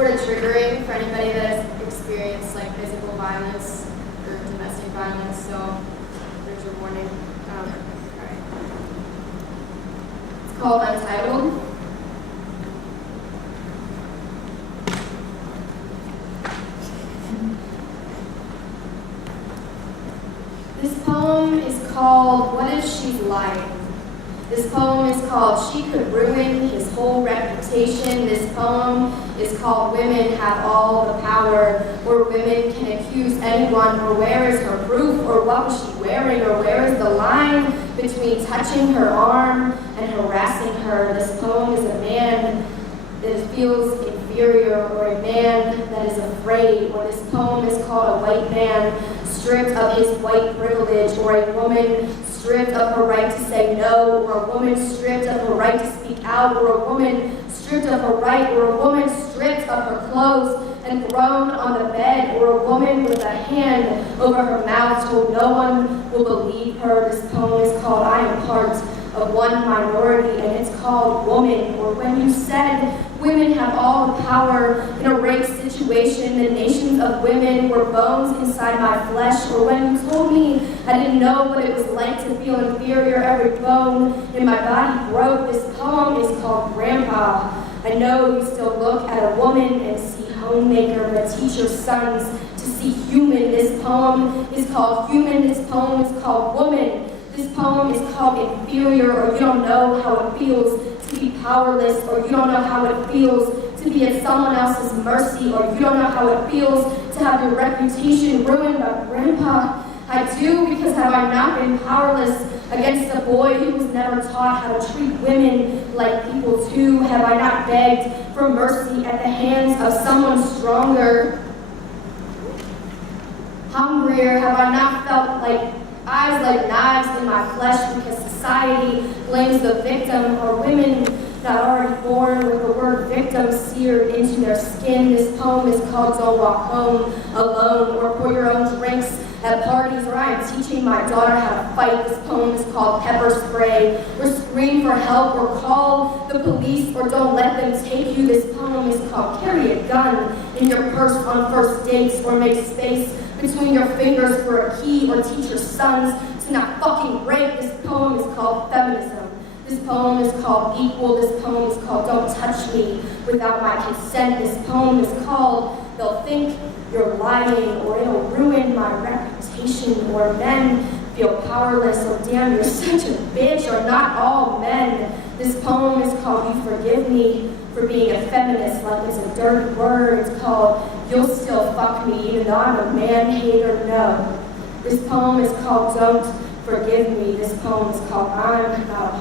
sort of triggering for anybody that has experienced like physical violence or domestic violence, so there's your warning. Alright. It's called Untitled. This poem is called What If She's Lying? This poem is called She Could Ruin His Whole Reputation. This poem is called Women Have All the Power, or Women Can Accuse Anyone, or Where is Her Proof, or What Was She Wearing, or Where is the line between touching her arm and harassing her. This poem is a man that feels inferior, or a man that is afraid, or this poem is called A White Man Stripped of His White Privilege, or a woman stripped of her right to say no, or a woman stripped of her right to speak out, or a woman stripped of her right, or a woman stripped of her clothes and thrown on the bed, or a woman with a hand over her mouth told no one will believe her. This poem is called I Am Part of One Minority, and it's called Woman, or when you said women have all the power in a rape situation, the nations of women were bones inside my flesh, or when you told me I didn't know what it was like to feel inferior, every bone in my body broke. This poem is called Grandpa. I know you still look at a woman and see homemaker, but teach your sons to see human. This poem is called Human. This poem is called Woman. This poem is called Inferior, or you don't know how it feels to be powerless, or you don't know how it feels to be at someone else's mercy, or you don't know how it feels to have your reputation ruined by Grandpa. I do, because have I not been powerless against a boy who was never taught how to treat women like people too? Have I not begged for mercy at the hands of someone stronger, hungrier? Have I not felt like eyes like knives in my flesh because society blames the victim, or women that are already born with the word victim seared into their skin? This poem is called Don't Walk Home Alone, or Pour Your Own Drinks at Parties, or I am teaching my daughter how to fight. This poem is called Pepper Spray, or Scream for Help, or Call the Police, or Don't Let Them Take You. This poem is called Carry a Gun in Your Purse on First Dates, or Make Space between your fingers for a key, or teach your sons to not fucking rape. This poem is called Feminism. This poem is called Equal. This poem is called Don't Touch Me Without My Consent. This poem is called They'll Think You're Lying, or It'll Ruin My Reputation, or Men Feel Powerless, or Damn, You're Such a Bitch, or Not All Men. This poem is called You Forgive Me for Being a Feminist, like it's a dirty word. It's called You'll Still Fuck Me Even Though I'm a Man Hater. No. This poem is called Don't Forgive Me. This poem is called I'm Not a